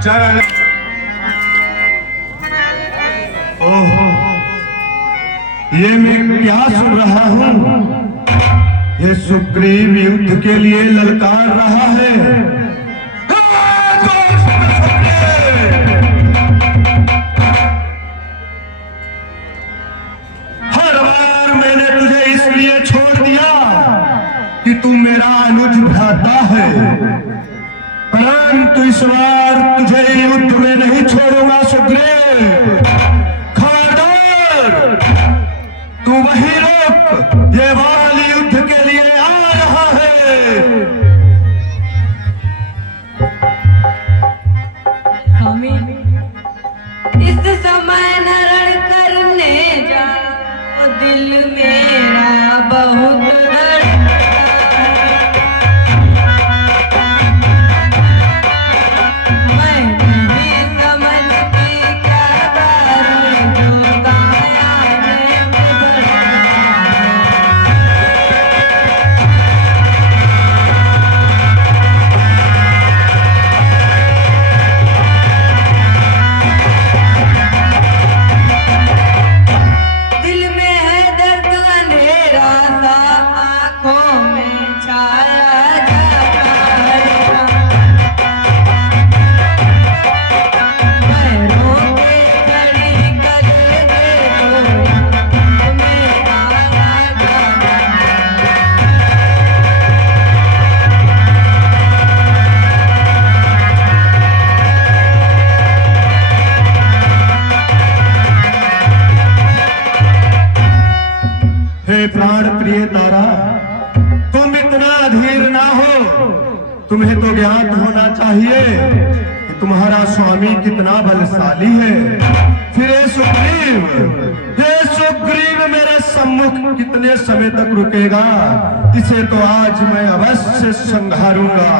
चरण। ओहो, ये मैं क्या सुन रहा हूँ? ये सुग्रीव युद्ध के लिए ललकार रहा है। हर बार मैंने तुझे इसलिए छोड़ दिया कि तू मेरा अनुज भ्राता है, परंतु इस बार तुझे युद्ध में नहीं छोड़ूंगा सुग्रीव। खबरदार, तू वहीं रुक, ये बाल युद्ध के लिए आ रहा है। स्वामी, इस समय न रण करने जाओ, दिल मेरा बहुत धड़कता है। मैं नहीं समझती क्या करूं, जो काया में बिगड़ता है। दिल में है दर्द अंधेरा सा, आंखों में छाया जाता है। पैरों पे खड़ी कदे देखो, तुम्हें आया जाता है। हे प्राण प्रिय तारा, तुम इतना अधीर ना हो। तुम्हें तो ज्ञात होना चाहिए कि तुम्हारा स्वामी कितना बलशाली है। फिर हे सुग्रीव मेरे सम्मुख कितने समय तक रुकेगा? इसे तो आज मैं अवश्य संहारूंगा।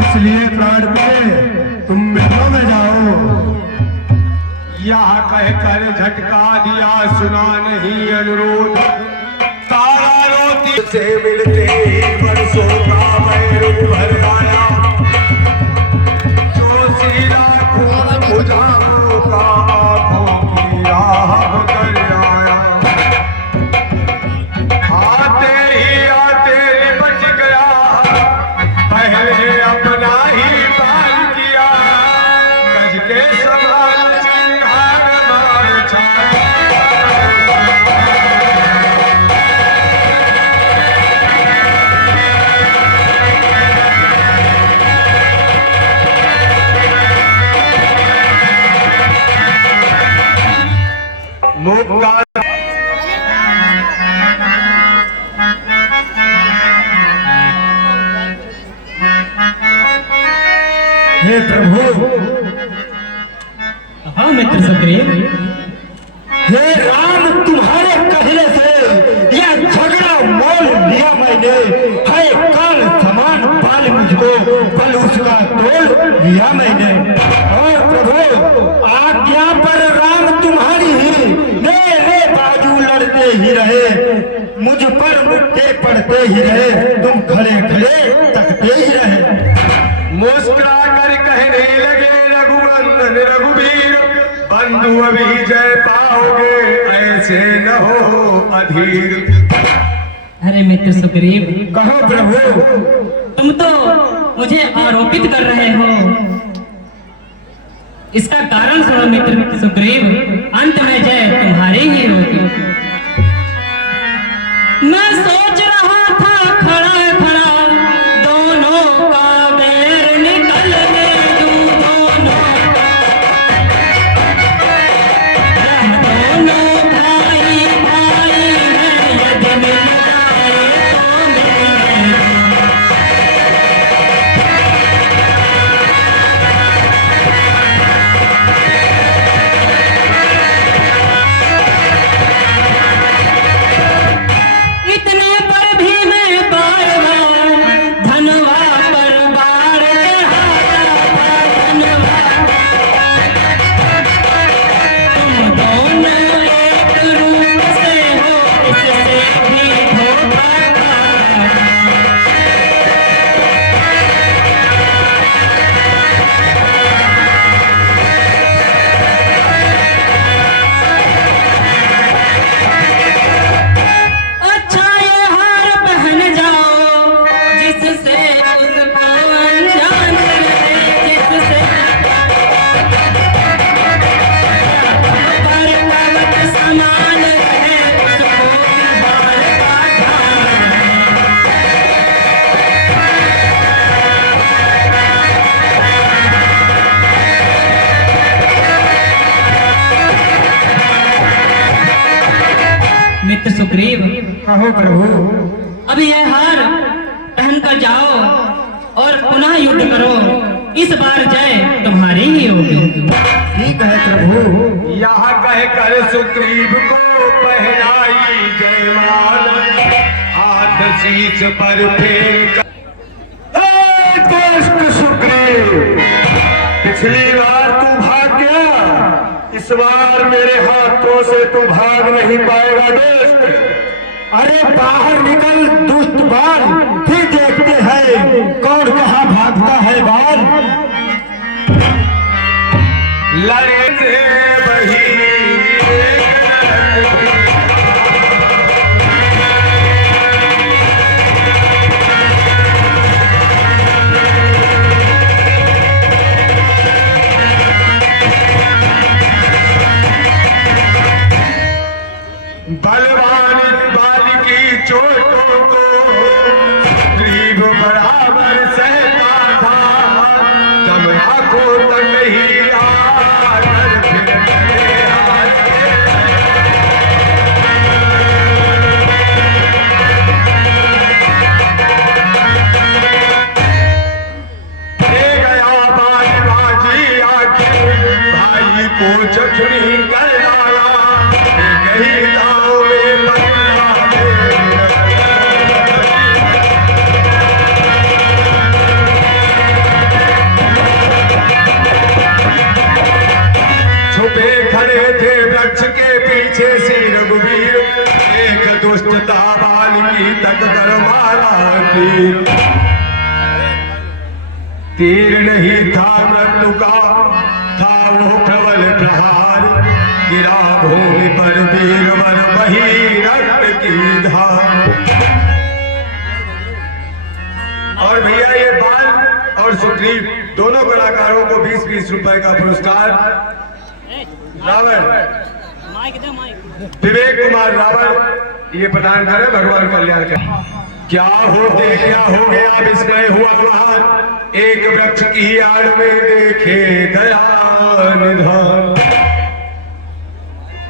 इसलिए प्राण प्रिय, तुम महलों में जाओ। यह कहकर झटका दिया, सुना नहीं अनुरोध। तारा रोती से मिलते बरसों का बैरूप भर पाया, जो सीधा खून बुझाओ का आंखों की राह कर आया। आते ही बच गया, पहले अपना ही बाल किया। गज के समान चिन्हार मार छाया। मुक्का हे प्रभु, हाँ मित्र सुग्रीव, हे राम, तुम्हारे कहने से यह झगड़ा मोल लिया मैंने। है काल समान बाल मुझको, बल उसका तोल लिया मैंने। और प्रभु, आज्ञा पर राम तुम्हारी ही, मेरे बाजू लड़ते ही रहे, मुझ पर मुट्ठे पड़ते ही रहे, तुम खड़े खड़े तकते ही रहे। मुस्कुरा कर कहने लगे रघुनंदन रघुवीर, बंधु अभी जय पाओगे, ऐसे न हो अधीर। अरे मित्र सुग्रीव, कहो प्रभु। तुम तो मुझे आरोपित कर रहे हो। इसका कारण सुनो मित्र सुग्रीव, अंत में जय तुम्हारी ही होगी। मैं सोच रहा था खड़ा खड़ा, दोनों का बैर निकलने दूं, दोनों भाई भाई हैं, यदि मिल जाए तो मिले। इतने कहो प्रभु। अब यह हार पहन कर जाओ और पुनः युद्ध करो। इस बार जय तुम्हारी ही होगी। ठीक है प्रभु। यहाँ कह कर सुग्रीव को पहनाई जयमाल, हाथ शीश पर फेर कर। ए दुष्ट सुग्रीव, पिछली बार तू भाग गया, इस बार मेरे हाथों से तू भाग नहीं पाएगा दुष्ट। अरे बाहर निकल दुष्ट बाल, फिर देखते हैं कौन कहाँ भागता है बाल। लड़े से वही बलवान बाल की चोटों को सुग्रीव बराबर सहता था, जब आंखों तक ही आकर फिर गए हाथ। ले गया बाजी आके भाई को जख्मी कर डाला, यही दाव में बदला छुपे खड़े थे वृक्ष के पीछे से रघुवीर, एक दुष्टता बाल की तक कर मारा तीर नहीं था मृत्यु का, था वो प्रबल प्रहार, गिरा भूमि पर वीरवर वही रक्त की धार। और भैया ये बाल और सुग्रीव दोनों कलाकारों को 20-20 रुपए का पुरस्कार। रावण विवेक कुमार रावण ये प्रदान करे भगवान कल्याण का। क्या हो गया विस्मय हुआ बाहर, एक वृक्ष की आड़ में देखे दया निधान।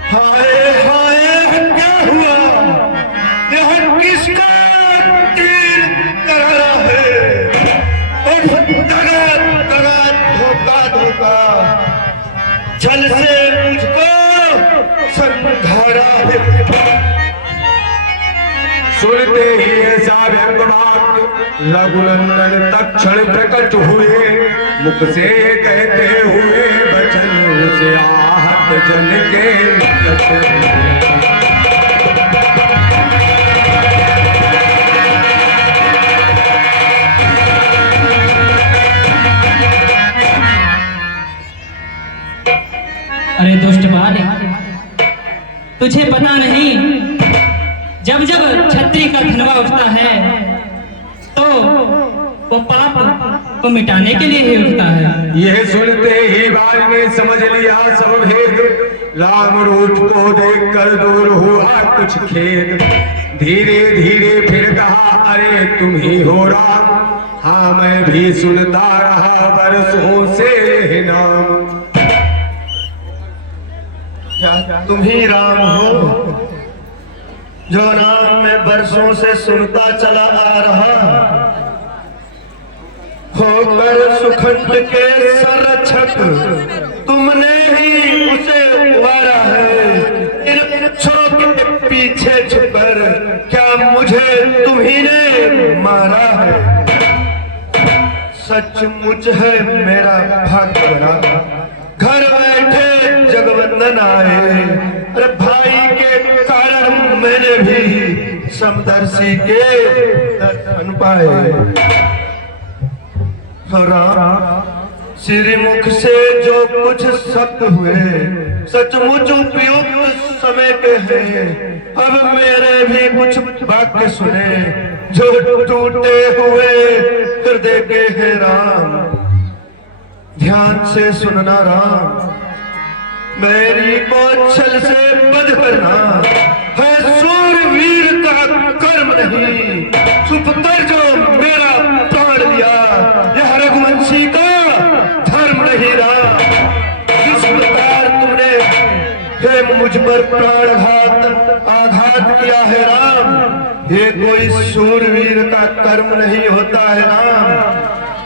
हाय हाय क्या हुआ, यह किसका तीर करारा है। तगा तगा धोखा धोखा जल से मुझको संघारा है। सुनते ही ऐसा व्यंगवाद रघुनंदन तत्क्षण प्रकट हुए, मुख से कहते हुए बचन उसे आहत जन के निकट हुए। अरे दुष्ट बाल, तुझे पता नहीं जब जब छत्री का धनवा उठता है तो वो पाप को मिटाने के लिए ही उठता है। यह सुनते ही बाल ने समझ लिया सब भेद, राम रूप को देखकर दूर हुआ कुछ खेद। धीरे धीरे फिर कहा अरे तुम ही हो राम, हाँ मैं भी सुनता रहा बरसों से यह नाम। क्या तुम ही राम हो जो नाम में बरसों से सुनता चला आ रहा, होकर सुखंड के संरक्षक तुमने ही उसे उबारा है। इन वृक्षों के पीछे छुपकर क्या मुझे तुम ही ने मारा है। सचमुच है मेरा भाग्य बना, घर बैठे जगवंदन आए। अरे भाई के कारण मैंने भी समदर्शी के दर्शन पाए। राम श्रीमुख से जो कुछ शब्द हुए सचमुच उपयुक्त समय के हैं। अब मेरे भी कुछ वाक्य सुने जो टूटे हुए हृदय के हैं राम। ध्यान से सुनना राम, मेरी कौशल से वध करना है सूरवीर का कर्म नहीं। चुप कर जो मेरा प्राण लिया, यह रघुवंशी का धर्म नहीं रहा। जिस प्रकार तुमने हे मुझ पर प्राणघात आघात किया है राम, कोई शूरवीर का कर्म नहीं होता है राम।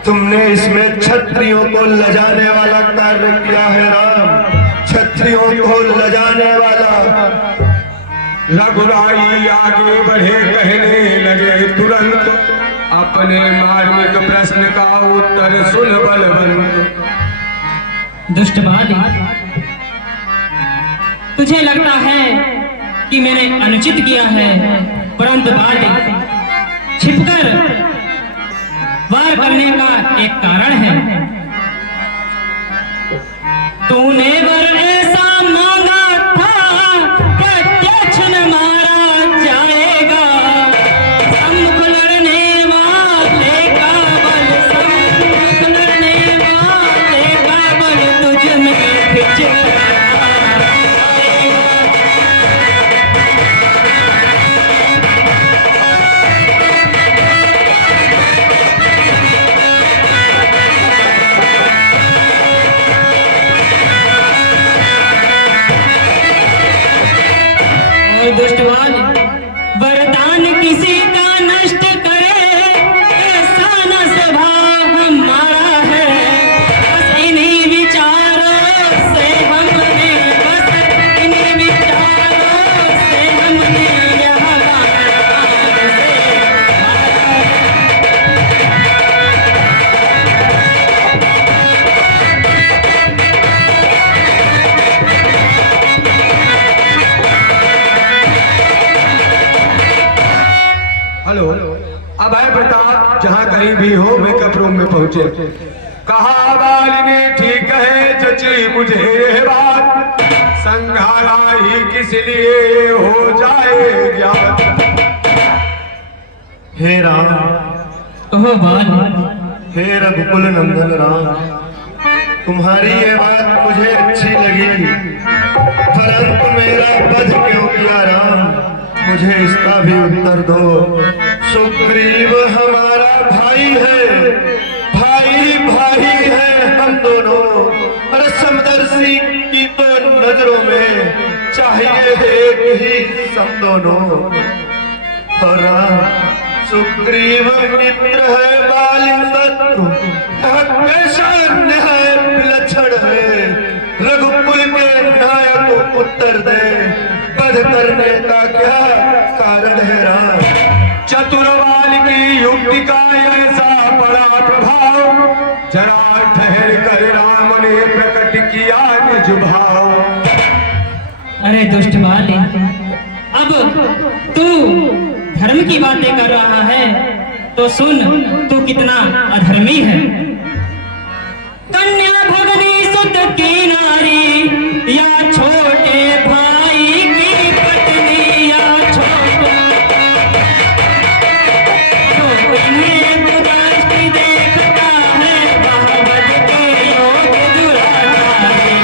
तुमने इसमें क्षत्रियों को लजाने वाला कार्य किया है राम, क्षत्रियों को लजाने वाला। रघुराई आगे बढ़े कहने लगे तुरंत, अपने मार्मिक प्रश्न का उत्तर सुन बलवंत। दुष्ट बाली, तुझे लगता है कि मैंने अनुचित किया है, परंतु बाली छिपकर वार करने का एक कारण है। तूने वर ऐसा मांगा था, प्रत्यक्ष न मारा जाएगा। सम्मुख लड़ने वाले का बल, सम्मुख लड़ने वाले का बल तुझ में खिंच कर आएगा। दुष्टवाद वरदान किसी का नष्ट करे, ऐसा न स्वभाव हमारा है। बस इन्हीं विचारों से हमने, बस इन्हीं विचारों से हमने यह बाण से मारा है। हेलो, अभय प्रताप जहाँ कहीं भी हो मेकअप रूम में पहुंचे। कहा बाली ने ठीक है चची मुझे यह बात, संघाला ही किस लिए हो जाए ज्ञात। हे राम, ओह बाल, हे रघुकुल नंदन राम, तुम्हारी ये बात मुझे अच्छी लगी, परंतु मेरा वध क्यों किया राम, मुझे इसका भी उत्तर दो। सुग्रीव हमारा भाई है, भाई भाई है हम दोनों, और समदर्शी की तो नजरों में चाहिए एक ही सम दोनों। और सुग्रीव मित्र है बाली शत्रु, कैसा न्याय विलक्षण है, रघुकुल के नायक उत्तर दे, वध करने का क्या कारण है राम। चतुरवाल की युक्ति का ऐसा बड़ा प्रभाव, जरा ठहर कर राम ने प्रकट किया निज भाव। अरे दुष्ट बाली, अब तू धर्म की बातें कर रहा है तो सुन तू कितना अधर्मी है। कन्या भगनी सुत की नारी, या छोटे भाई की पत्नी, या छोटे तो इन्हें तो दृष्टि देखता है, वह वध के योग दुराचारी।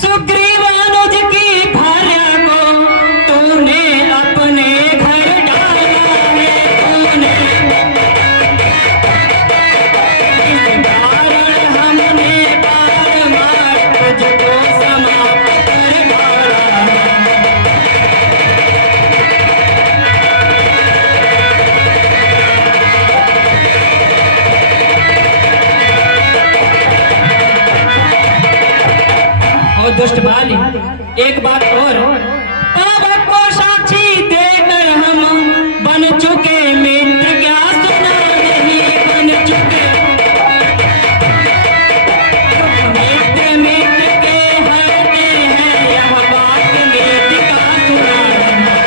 सुग्रीव अनुज की भार्या को तूने अपने घर डाला है, तूने इस कारण हमने बार मार तुझको समाप्त कर डाला है। और दुष्ट बाली, एक बात और, पावक को साक्षी देकर हम बन चुके मित्र, क्या सुना नहीं बन चुके मित्र। मित्र के हरते हैं, यह बात मित्र का सुना नहीं।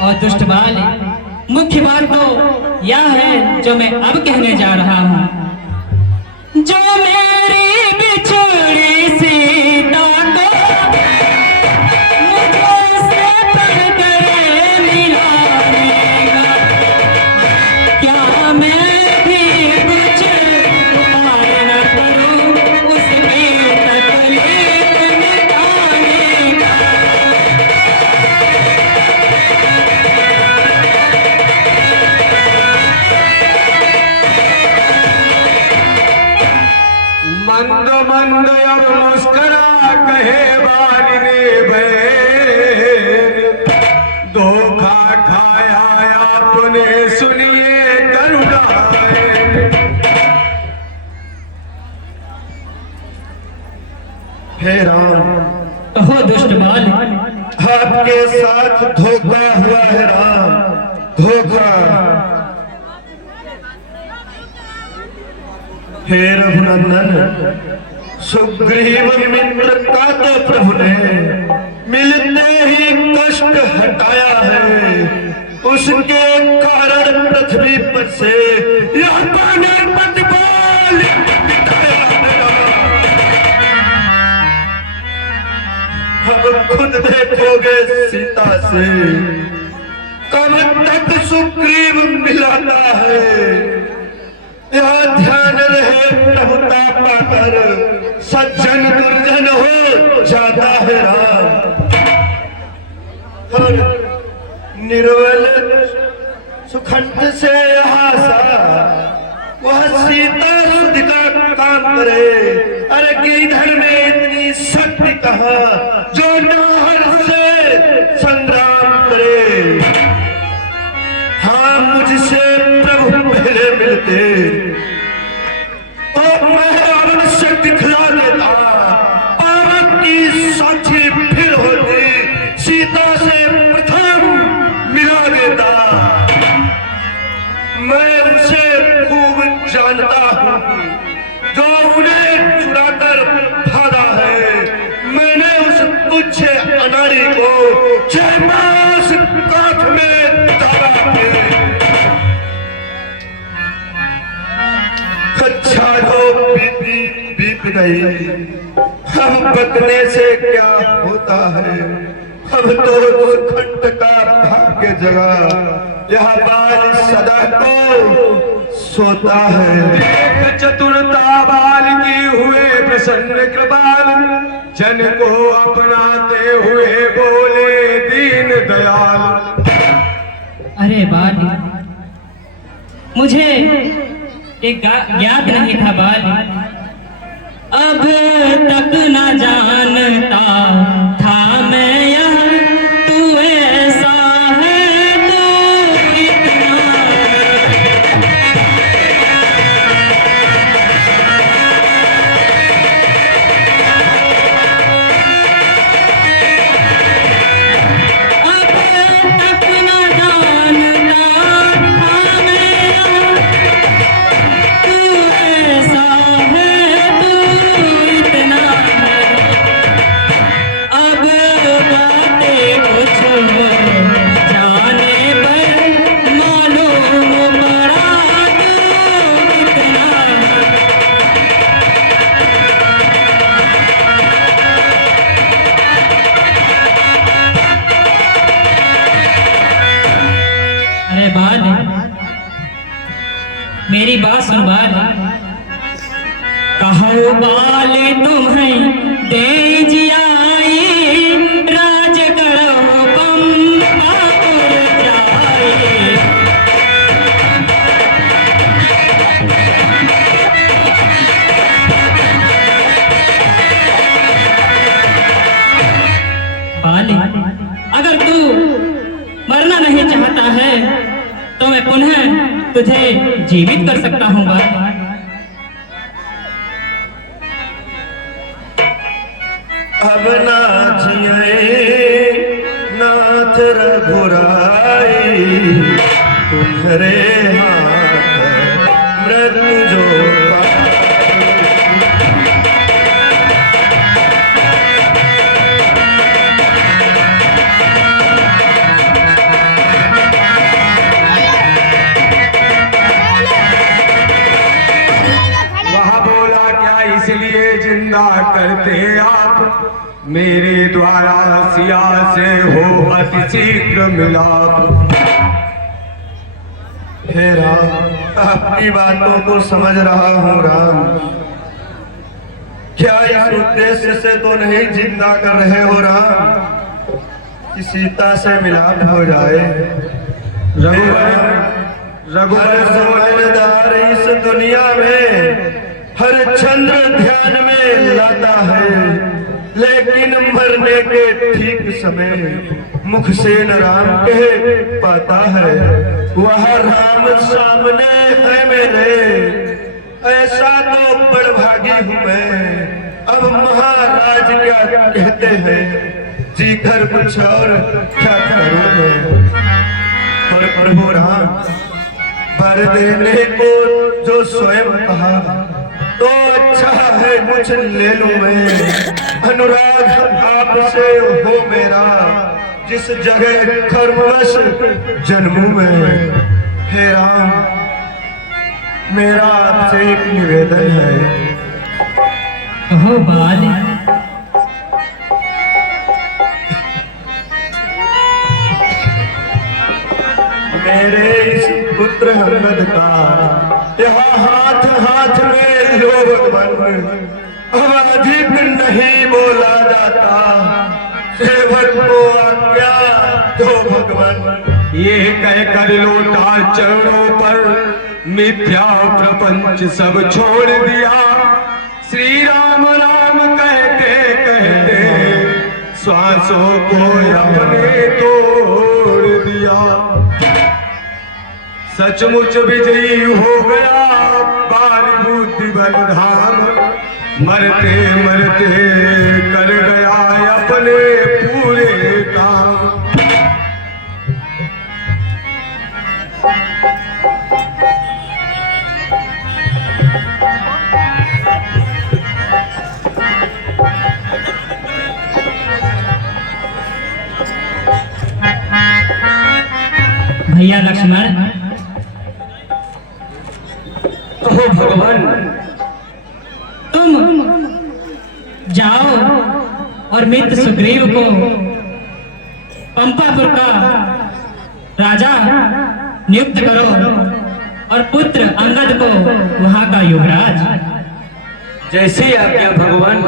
और दुष्ट बाली, मुख्य बात तो यह है जो मैं अब कहने जा रहा हूँ। जो मेरी बिछड़ी सीता को मुझसे पर करे मिलाएगा, क्या मैं भी कुछ उपाय न करूँ उस बंद अब मुस्करा कहे बालिने बैर, धोखा खाया आपने सुनिए करुणाए। हे राम, कहो दुष्ट बाल, आपके साथ धोखा हुआ है राम, धोखा। हे रघुनंदन, सुग्रीव मित्र का तो प्रभु ने मिलते ही कष्ट हटाया है, उसके कारण पृथ्वी पर से यह पाने प्रतिपाल दिखाया है राम। अब खुद देखोगे सीता से कब तक सुग्रीव मिलाता है। यह ध्यान रहे प्रभुता पाकर सज्जन दुर्जन हो जाता है राम। और निर्बल सुखंड से हासा वह सीता सुध का काम करे। अरे गिरिधर में इतनी शक्ति कहा जो नाहर से संग्राम करे। हाँ, मुझसे प्रभु पहले मिलते तो मैं अवश्य दिखला देता, पावक की साक्षी फिर होती, सीता से प्रथम मिला देता। मैं उसे खूब जानता हूँ जो उन्हें चुराकर भागा है। मैंने उस तुच्छ अनाड़ी को 6 मास काठ में डाला है। अच्छा जो बीत गई, हम बकने से क्या होता है। अब तो सुखंड का भाग्य जगा, यह बाल सदा को सोता है। देख चतुरता बाल की हुए प्रसन्न कृपाल, जन को अपनाते हुए बोले दीन दयाल। अरे बाल, मुझे एक ज्ञात नहीं था बाल, अब तक न जानता था मैं यह, तू ऐसा है तो इतना। अब तक न जानता था मैं यह, तू ऐसा है तो इतना। अब बातें कुछ जाने पर मालूम पड़ा तू कितना। अरे बाल, मेरी बात सुन बाल। कहो बाल तुम्हें दे जियाई, राज करो कम पापुर जाए। बाल, अगर तू मरना नहीं चाहता है तो मैं पुनः तुझे जीवित कर सकता हूँ बाल। अब ना जिए नाथ रघुराई, तुम्हारे हाथ मृत्यु जो पाई। वह बोला क्या इसलिए जिंदा करते आप, मेरे द्वारा सिया से हो अति शीघ्र मिलाप। हे राम, आपकी बातों को समझ रहा हूँ राम। क्या इस उद्देश्य से तो नहीं जिंदा कर रहे हो राम कि सीता से मिलाप हो जाए। रघुवर हर समझदार इस दुनिया में हरिश्चंद्र ध्यान में लाता है, लेकिन मरने के ठीक समय मुख से न राम कह पाता है। वह राम सामने है मेरे, ऐसा तो बड़भागी हूँ मैं। अब महाराज क्या कहते हैं, जी कर कुछ और क्या करूँ मैं। पर प्रभु राम वर देने को जो स्वयं कहा, तो अच्छा है कुछ ले लूं मैं। अनुराग आपसे हो मेरा, जिस जगह कर्मवश जन्मूं मैं। हे राम, मेरा आपसे एक निवेदन है। कहो बाल। मेरे इस पुत्र अंगद का यहाँ हाथ हाथ में लो भगवान, अब अधिक नहीं बोला जाता। सेवक को आज्ञा दो भगवान। ये कह कर लौटा चरणों पर, मिथ्या प्रपंच सब छोड़ दिया। श्री राम राम कहते कहते श्वासों को अपने तोड़ दिया। सचमुच विजयी हो गया बाली बुद्धि बलधाम, मरते मरते कर गया अपने पूरे काम। भैया लक्ष्मण, ओ भगवान, तुम जाओ और मित्र सुग्रीव को पंपापुर का राजा नियुक्त करो और पुत्र अंगद को वहां का युवराज। जैसी आज्ञा भगवान।